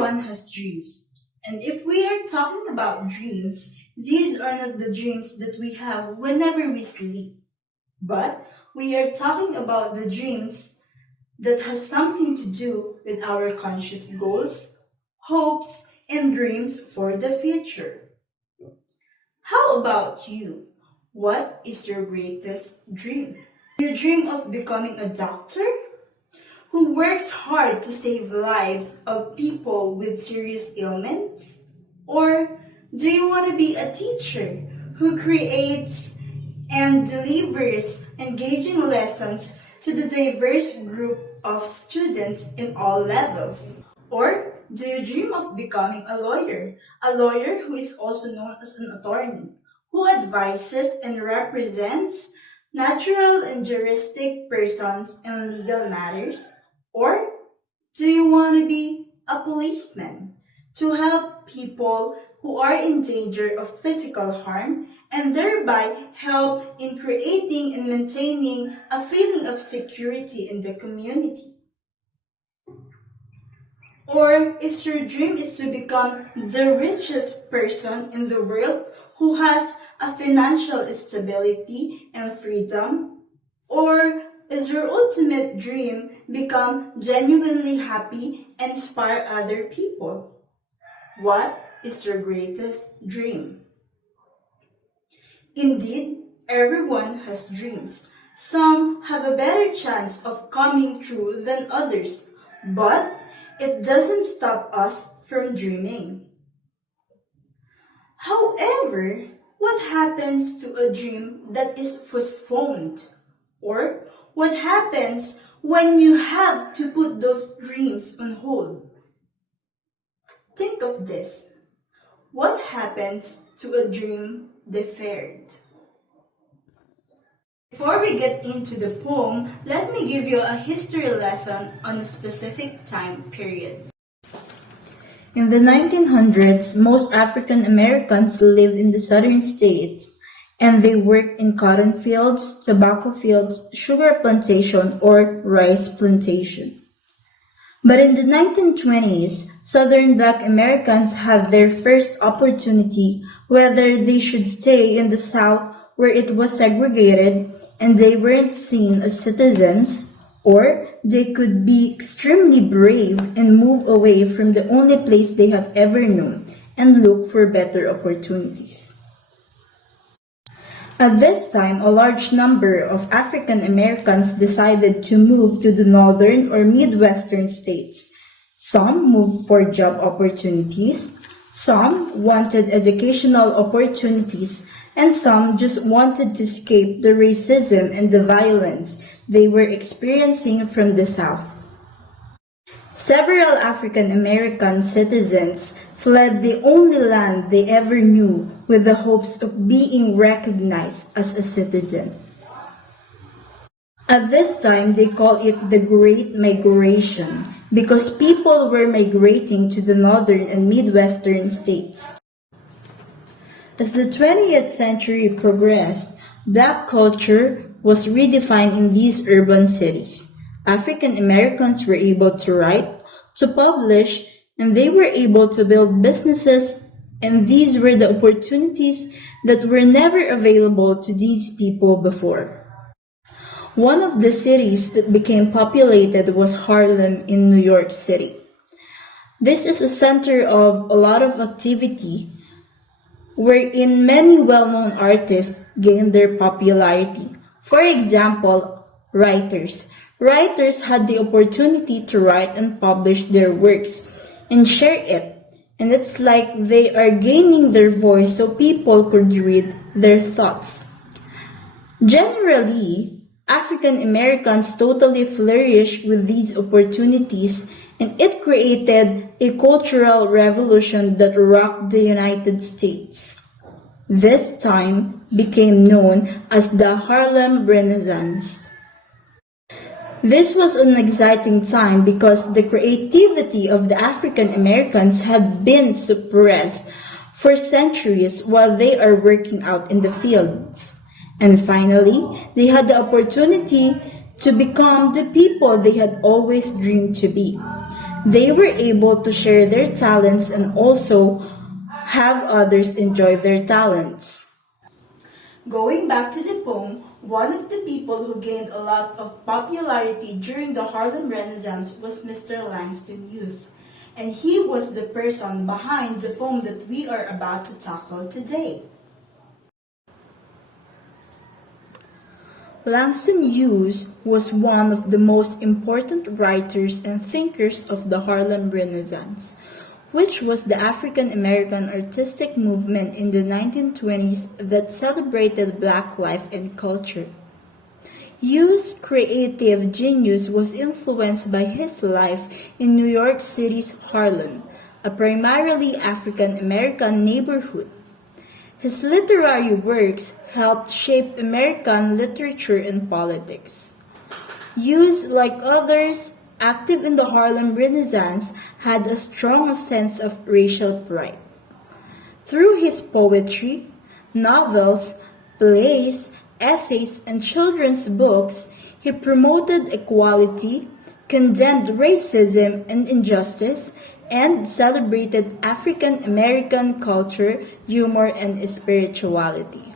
Everyone has dreams. And if we are talking about dreams, these are not the dreams that we have whenever we sleep. But we are talking about the dreams that has something to do with our conscious goals, hopes, and dreams for the future. How about you? What is your greatest dream? Do you dream of becoming a doctor who works hard to save lives of people with serious ailments? Or do you want to be a teacher who creates and delivers engaging lessons to the diverse group of students in all levels? Or do you dream of becoming a lawyer who is also known as an attorney, who advises and represents natural and juristic persons in legal matters? Or do you want to be a policeman to help people who are in danger of physical harm and thereby help in creating and maintaining a feeling of security in the community? Or is your dream is to become the richest person in the world who has a financial stability and freedom? Or is your ultimate dream become genuinely happy and inspire other people? What is your greatest dream? Indeed, everyone has dreams. Some have a better chance of coming true than others, but it doesn't stop us from dreaming. However, what happens to a dream that is postponed? Or what happens when you have to put those dreams on hold? Think of this. What happens to a dream deferred? Before we get into the poem, let me give you a history lesson on a specific time period. In the 1900s, most African Americans lived in the southern states, and they worked in cotton fields, tobacco fields, sugar plantation, or rice plantation. But in the 1920s, Southern Black Americans had their first opportunity whether they should stay in the South where it was segregated and they weren't seen as citizens, or they could be extremely brave and move away from the only place they have ever known and look for better opportunities. At this time, a large number of African Americans decided to move to the northern or Midwestern states. Some moved for job opportunities, some wanted educational opportunities, and some just wanted to escape the racism and the violence they were experiencing from the South. Several African American citizens fled the only land they ever knew with the hopes of being recognized as a citizen. At this time, they call it the Great Migration because people were migrating to the northern and Midwestern states. As the 20th century progressed, Black culture was redefined in these urban cities. African Americans were able to write, to publish, and they were able to build businesses, and these were the opportunities that were never available to these people before. One of the cities that became populated was Harlem in New York City. This is a center of a lot of activity wherein many well-known artists gained their popularity. For example, writers. Writers had the opportunity to write and publish their works and share it. And it's like they are gaining their voice so people could read their thoughts. Generally, African Americans totally flourished with these opportunities, and it created a cultural revolution that rocked the United States. This time became known as the Harlem Renaissance. This was an exciting time because the creativity of the African Americans had been suppressed for centuries while they are working out in the fields. And finally, they had the opportunity to become the people they had always dreamed to be. They were able to share their talents and also have others enjoy their talents. Going back to the poem, one of the people who gained a lot of popularity during the Harlem Renaissance was Mr. Langston Hughes, and he was the person behind the poem that we are about to tackle today. Langston Hughes was one of the most important writers and thinkers of the Harlem Renaissance, which was the African American artistic movement in the 1920s that celebrated Black life and culture. Hughes' creative genius was influenced by his life in New York City's Harlem, a primarily African American neighborhood. His literary works helped shape American literature and politics. Hughes, like others active in the Harlem Renaissance, had a strong sense of racial pride. Through his poetry, novels, plays, essays, and children's books, he promoted equality, condemned racism and injustice, and celebrated African American culture, humor, and spirituality.